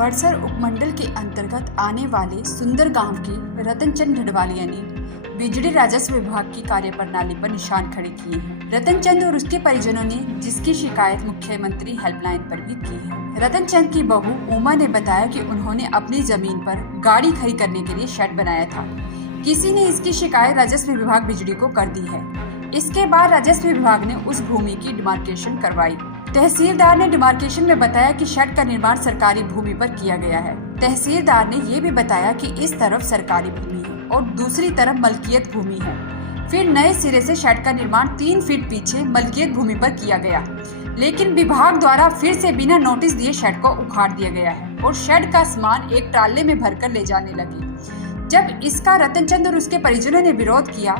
बड़सर उपमंडल के अंतर्गत आने वाले सुंदर गांव के रतनचंद ढडवालिया ने बिजली राजस्व विभाग की कार्यप्रणाली पर निशान खड़े किए हैं। रतनचंद और उसके परिजनों ने जिसकी शिकायत मुख्यमंत्री हेल्पलाइन पर भी की है। रतनचंद की बहू उमा ने बताया कि उन्होंने अपनी जमीन पर गाड़ी खड़ी करने के लिए शेड बनाया था। किसी ने इसकी शिकायत राजस्व विभाग बिजली को कर दी है। इसके बाद राजस्व विभाग ने उस भूमि की डिमार्केशन करवाई। तहसीलदार ने डिमार्केशन में बताया कि शेड का निर्माण सरकारी भूमि पर किया गया है। तहसीलदार ने ये भी बताया कि इस तरफ सरकारी भूमि है और दूसरी तरफ मलकियत भूमि है। फिर नए सिरे से शेड का निर्माण 3 फीट पीछे मलकियत भूमि पर किया गया, लेकिन विभाग द्वारा फिर से बिना नोटिस दिए शेड को उखाड़ दिया गया है और शेड का सामान एक ट्राले में भरकर ले जाने लगे। जब इसका रतनचंद और उसके परिजनों ने विरोध किया,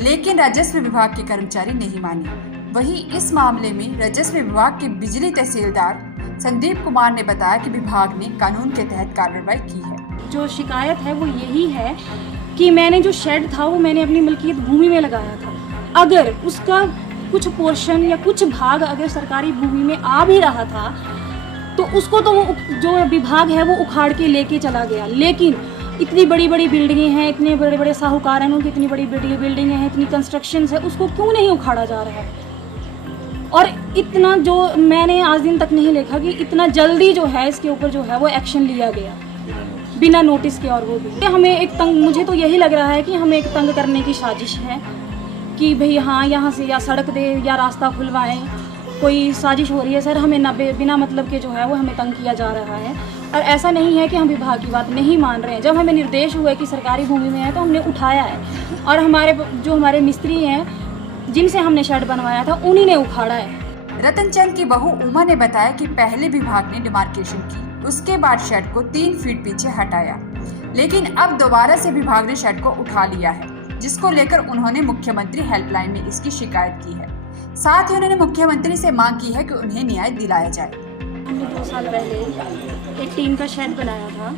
लेकिन राजस्व विभाग के कर्मचारी नहीं माने। वहीं इस मामले में राजस्व विभाग के बिजली तहसीलदार संदीप कुमार ने बताया कि विभाग ने कानून के तहत कार्रवाई की है। जो शिकायत है वो यही है कि मैंने जो शेड था वो मैंने अपनी मलकियत भूमि में लगाया था। अगर उसका कुछ पोर्शन या कुछ भाग अगर सरकारी भूमि में आ भी रहा था तो उसको तो वो जो विभाग है वो उखाड़ के लेके चला गया। लेकिन इतनी बड़ी बड़ी बिल्डिंगें हैं, इतने बड़े बड़े साहूकार हैं, उनकी इतनी बड़ी बड़ी बिल्डिंगें हैं, इतनी कंस्ट्रक्शंस है, उसको क्यों नहीं उखाड़ा जा रहा है? और इतना जो मैंने आज दिन तक नहीं देखा कि इतना जल्दी जो है इसके ऊपर जो है वो एक्शन लिया गया बिना नोटिस के। और वो भी हमें एक तंग, मुझे तो यही लग रहा है कि हमें एक तंग करने की साजिश है कि भाई हाँ यहाँ से या सड़क दे या रास्ता खुलवाएं, कोई साजिश हो रही है सर। हमें बिना मतलब के जो है वो हमें तंग किया जा रहा है। और ऐसा नहीं है कि हम विभाग की बात नहीं मान रहे हैं। जब हमें निर्देश हुए कि सरकारी भूमि में है तो हमने उठाया है और हमारे मिस्त्री हैं जिनसे हमने शेड बनवाया था उन्हीं ने उखाड़ा है। रतनचंद की बहू उमा ने बताया कि पहले विभाग ने डिमार्केशन की, उसके बाद शेड को 3 फीट पीछे हटाया, लेकिन अब दोबारा से विभाग ने शेड को उठा लिया है, जिसको लेकर उन्होंने मुख्यमंत्री हेल्पलाइन में इसकी शिकायत की है। साथ ही उन्होंने मुख्यमंत्री से मांग की है कि उन्हें न्याय दिलाया जाए। हमने 2 साल पहले एक टीन का शेड बनाया था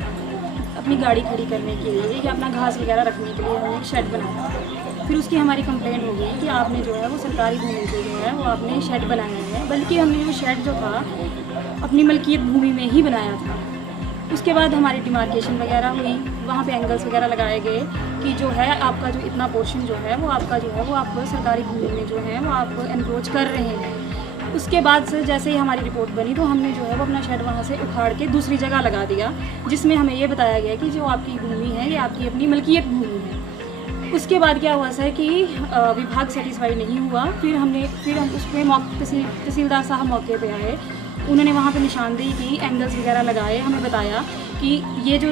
अपनी गाड़ी खड़ी करने के लिए या अपना घास वगैरह रखने के लिए हमने एक शेड बनाया था। फिर उसकी हमारी कंप्लेंट हो गई कि आपने जो है वो सरकारी भूमि पे जो है वो आपने शेड बनाया है, बल्कि हमने वो शेड जो था अपनी मलकियत भूमि में ही बनाया था। उसके बाद हमारी डिमार्केशन वगैरह हुई, वहाँ पे एंगल्स वगैरह लगाए गए कि जो है आपका जो इतना पोर्शन जो है वो आपका जो है वो आप सरकारी भूमि में जो है वो आप एनक्रोच कर रहे हैं। उसके बाद से जैसे ही हमारी रिपोर्ट बनी तो हमने जो है वो अपना शेड वहाँ से उखाड़ के दूसरी जगह लगा दिया, जिसमें हमें ये बताया गया कि जो आपकी भूमि है ये आपकी अपनी मलकियत भूमि है। उसके बाद क्या हुआ सर कि विभाग सेटिस्फाई नहीं हुआ। फिर हम उस पर तहसीलदार साहब मौके पे आए, उन्होंने वहाँ पे निशानदेही की, एंगल्स वगैरह लगाए, हमें बताया कि ये जो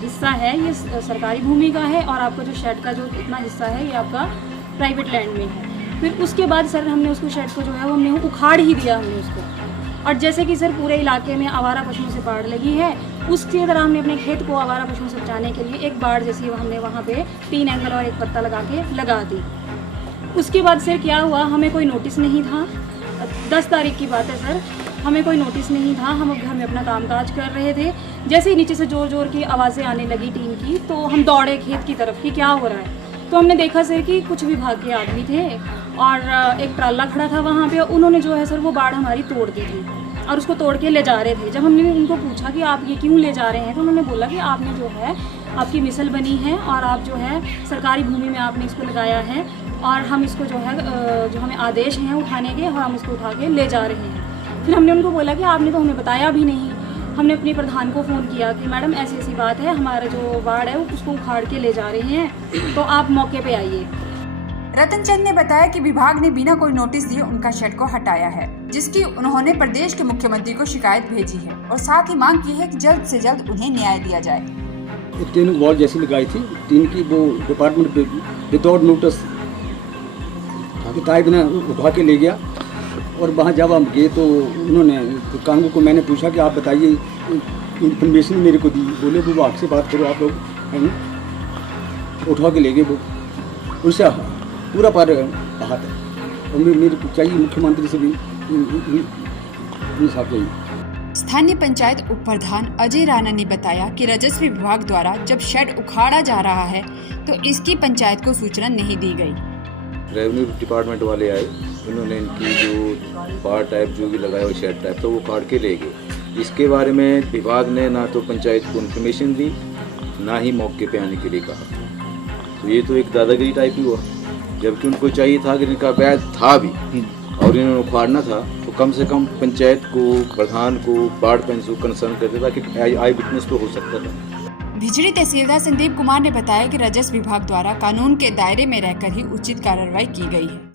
हिस्सा है ये सरकारी भूमि का है और आपका जो शेड का जो इतना हिस्सा है ये आपका प्राइवेट लैंड में है। फिर उसके बाद सर हमने उसको शेड को जो है वो हमने उखाड़ ही दिया हमने उसको। और जैसे कि सर पूरे इलाके में आवारा पशुओं से बाढ़ लगी है, उसकी तरह हमने अपने खेत को आवारा पशुओं से बचाने के लिए एक बाढ़ जैसी हमने वहाँ पे 3 एंगल और एक पत्ता लगा दी। उसके बाद सर क्या हुआ, हमें कोई नोटिस नहीं था। 10 तारीख की बात है सर, हमें कोई नोटिस नहीं था। हम घर में अपना कामकाज कर रहे थे। जैसे ही नीचे से जोर जोर की आवाज़ें आने लगी टीन की, तो हम दौड़े खेत की तरफ कि क्या हो रहा है। तो हमने देखा सर कि कुछ विभाग के आदमी थे और एक ट्राला खड़ा था वहाँ पे। उन्होंने जो है सर वो बाढ़ हमारी तोड़ दी थी और उसको तोड़ के ले जा रहे थे। जब हमने उनको पूछा कि आप ये क्यों ले जा रहे हैं तो उन्होंने बोला कि आपने जो है आपकी मिसल बनी है और आप जो है सरकारी भूमि में आपने इसको लगाया है और हम इसको जो है जो हमें आदेश हैं उठाने के और हम इसको उठा के ले जा रहे हैं। फिर हमने उनको बोला कि आपने तो हमें बताया भी नहीं। हमने अपने प्रधान को फ़ोन किया कि मैडम ऐसी ऐसी बात है, हमारा जो वार्ड है उसको उखाड़ के ले जा रहे हैं, तो आप मौके पे आइए। रतनचंद ने बताया कि विभाग ने बिना कोई नोटिस दिए उनका शेड को हटाया है, जिसकी उन्होंने प्रदेश के मुख्यमंत्री को शिकायत भेजी है और साथ ही मांग की है कि जल्द से जल्द उन्हें न्याय दिया जाए। टीन वॉल जैसी लगाई थी, टीन की वो डिपार्टमेंट विदाउट नोटिस बिना उठा के ले गया। और वहाँ जब हम गए तो उन्होंने कानून को मैंने पूछा कि आप बताइए, इन्फॉर्मेशन मेरे को दी। बोले विभाग से बात करो आप लोग, उठा के ले गए। वो उससे पूरा पर हाथ है और मेरे को चाहिए मुख्यमंत्री से भी इंसाफ चाहिए। स्थानीय पंचायत उप प्रधान अजय राणा ने बताया कि राजस्व विभाग द्वारा जब शेड उखाड़ा जा रहा है तो इसकी पंचायत को सूचना नहीं दी गई। रेवेन्यू डिपार्टमेंट वाले आए, उन्होंने इनकी जो बार टाइप जो भी लगाया हुआ शेड टाइप तो वो काट के ले गए। इसके बारे में विभाग ने ना तो पंचायत को इन्फॉर्मेशन दी, ना ही मौके पे आने के लिए कहा। तो ये तो एक दादागिरी टाइप ही हुआ, जबकि उनको चाहिए था कि इनका अवैध था भी और इन्होंने उखाड़ना था तो कम से कम पंचायत को, प्रधान को, वार्ड पंच को कंसर्न करते ताकि आई विटनेस तो हो सकता था। भिजड़ी तहसीलदार संदीप कुमार ने बताया कि राजस्व विभाग द्वारा कानून के दायरे में रहकर ही उचित कार्रवाई की गई है।